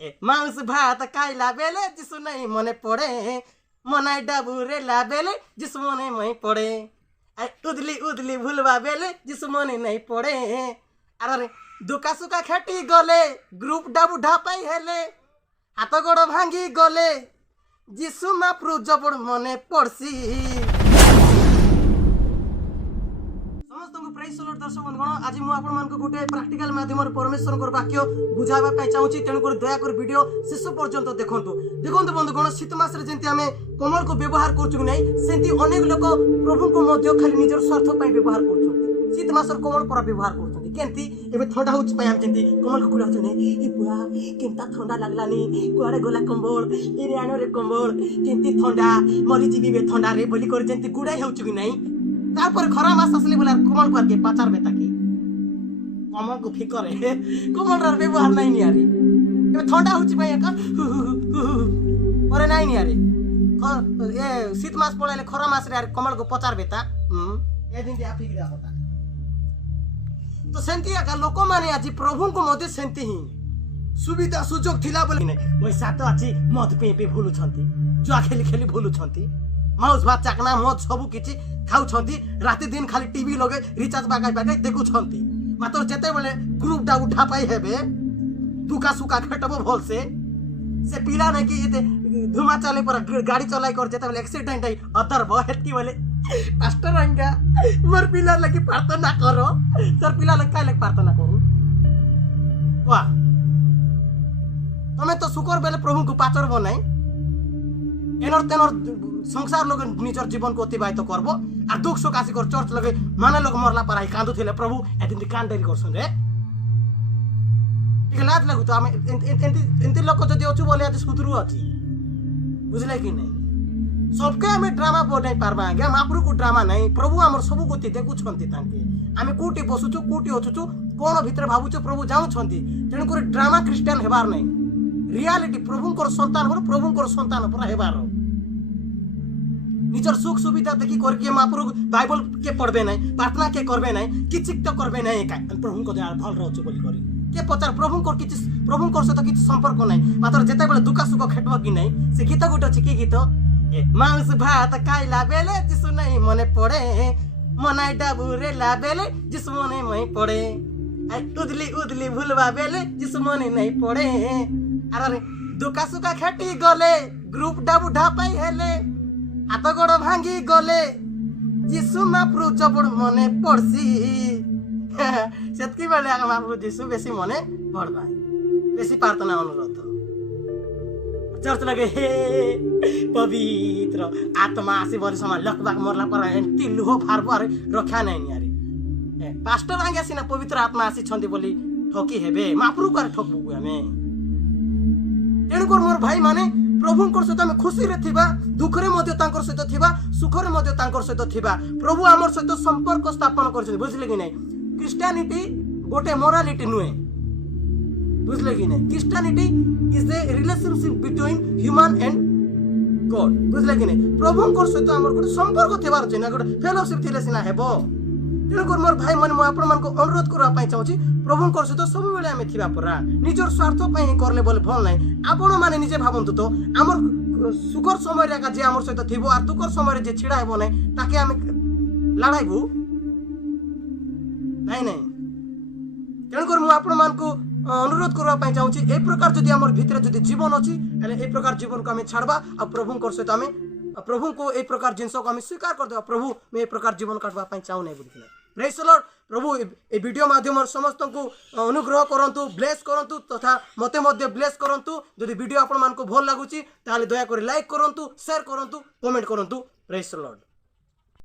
मांस भात खाइला बेले जिसु नहीं मने पड़े मनाई डाबुरे ला बेले जिसु मने मई पड़े उदली उदली भूलवा बेले जिसु मने नहीं पड़े अरे दुका सुका खेटी गले ग्रुप डाबू ढापाई हेले हाथ गोड़ भांगी गले जिसु महाप्रभु जबड़ मने पड़सी। प्रेज लॉर्ड दर्शक बंधुगण आज मुझे गोटे प्राक्टिकल माध्यम परमेश्वर वाक्य बुझावा चाहूँगी तेणुक दयाकर वीडियो शेष पर्यंत देखो देखो बंधुगण शीत मास जमी आम कमल को व्यवहार करमती अनेक लोक प्रभु को खाली निजर स्वार्थ व्यवहार कर शीत मास कमल पर व्यवहार करती थंडा हो कमल को गुड़ा बुआ केन्ता थंडा लगलानी कुआड़े गला कंबल ये आण रे कंबल केमती थंडा मरीजी थंडा रे बोली गुड़ाई हो तापर खरा मास असली बोला कमल को आके पाचार बेता की कमल को फिकर है कमल रा व्यवहार नहीं नियारी ए ठंडा होची भाई का परे नहीं नियारी ए शीत मास पळाले खरा मास रे कमल को पचार बेता ए दिन दिया फिकर होता तो सेंती का लोक माने आज प्रभु को मते सेंती ही सुविधा सुजोग थिला बोली नहीं पैसा तो अछि मद पे भूलु छंती जुआ खेली खेली भूलु छंती माउस भात चाकना मद सबु किछि खाउछंती राति दिन खाली टीवी लगे रिचार्ज बागाई देखुछंती मात्र जेते बेले ग्रुप डा उठा पाई हेबे दुका सुका खेटबो भल से पिला नै कि धुमा चले पर गाड़ी चलाई कर जेते बेले एक्सीडेंट है अतर भ हेतकी बेले पास्टर अंगा मोर पिला लगी प्रार्थना करो सर पिला लग काई लग प्रार्थना करू वाह तमे तो सुकर बेले प्रभु को पाचर बनाई एनर तेनर संसार लोग निजर जीवन को अतिबाहित करबो आ दुख सुख आसी कर चर्च लगे माने लोग मरला पर आई कांदु थिले प्रभु एदिन कांडेरी करसन रे ठीक लाज लागु तो हम एंती लोग जदी अछु बोले आज सुधरू अछि बुझले कि नहीं सबके हमें ड्रामा बोलै पारबा आगे महाप्रभु को ड्रामा नहीं प्रभु हमर सब गति देखु छंती तांके आमे कोटी बसुचु कोटी अछुचु कोन भीतर भाबुचु प्रभु जाउ छंती तेन कर ड्रामा क्रिश्चियन हेबार नहीं रियलिटी प्रभु को संतान हो प्रभु को संतान पर हेबार निजर सुख सुविधा देखी करके महाप्रभु बाइबल के पढ़बे नहीं प्रार्थना के करबे नहीं किछि तो करबे नहीं प्रभु को दया भल रहछु बोली करी के पचार प्रभु को किछि प्रभु को सहित किछि संपर्क नहीं मात्र जेते बेले दुका सुख खेटबो कि नहीं से गीत गुट अछि कि गीत मांस भात खाइला बेले जिसु नहीं मने पड़े मनाई डाबुरे ला बेले जिसु मने मई पड़े उदली उदली भूलवा बेले जिसु मने नहीं पड़े अरे दुका सुका खेटी गले ग्रुप डाबू ढापाई हेले हाथ गोड़ भांगी गले जिसु महाप्रभु जबड़ मने पड़सी सेतकी बेले महाप्रभु जिसु बेसी मने पड़बा बेसी प्रार्थना अनुरोध चर्च लगे हे पवित्र आत्मा आसी बरी समा लकबाक मरला पर एंती लुहो फारबो अरे रखा नहीं नियारी पास्टर आगे सिना पवित्र आत्मा आसी छंदी बोली ठोकी हेबे महाप्रभु कर ठोकबु हमें तेणुकर मोर भाई माने प्रभु सहित आम खुशी रे थिबा दुख रे मध्य तांकर सहित थिबा सुख रे मध्य तांकर सहित थिबा प्रभु आमर सहित संपर्क स्थापन करछन बुझले कि नहीं क्रिश्चियनिटी गोटे मोरालिटी नुए बुझले कि नहीं Christianity is the relationship between human and God बुझले कि नहीं प्रभु सहित आमर गोटे संपर्क थिबार छै ना गोटे फेलोशिप थिले सिना हेबो तेणुकर मोर भाई मन आपण मान को अनुरोध करबा पई चाहूची प्रभु सहित सब बेले आमे थिबा परा निजर स्वार्थ पई करले बोले भल नाही आपण माने निजे भाबंतु तो हमर सुकर समय रे का जे हमर सहित थिबो आ दुकर समय रे जे छिडा हेबो नाही ताके आमे लड़ाइबू नाही नाही तेणुकर मु आपण मान को अनुरोध करबा पई चाहूची ए प्रकार जदी हमर भितर जदी जीवन अछि हेले ए प्रकार जीवन को आमे छाड़बा आ प्रभु सहित आमे प्रभु को एक प्रकार जिनस को आम स्वीकार कर दे प्रभु मैं एक प्रकार जीवन काटवा चाहू नहीं बोलते praise the Lord Prabhu A video माध्यम समस्त को अनुग्रह करंतु ब्लेस करंतु तथा मते मध्य ब्लेस करंतु जदि वीडियो आपण मान को भल लागुची ताले दया कर लाइक करंतु शेयर करंतु कमेंट करंतु प्रेज द लॉर्ड।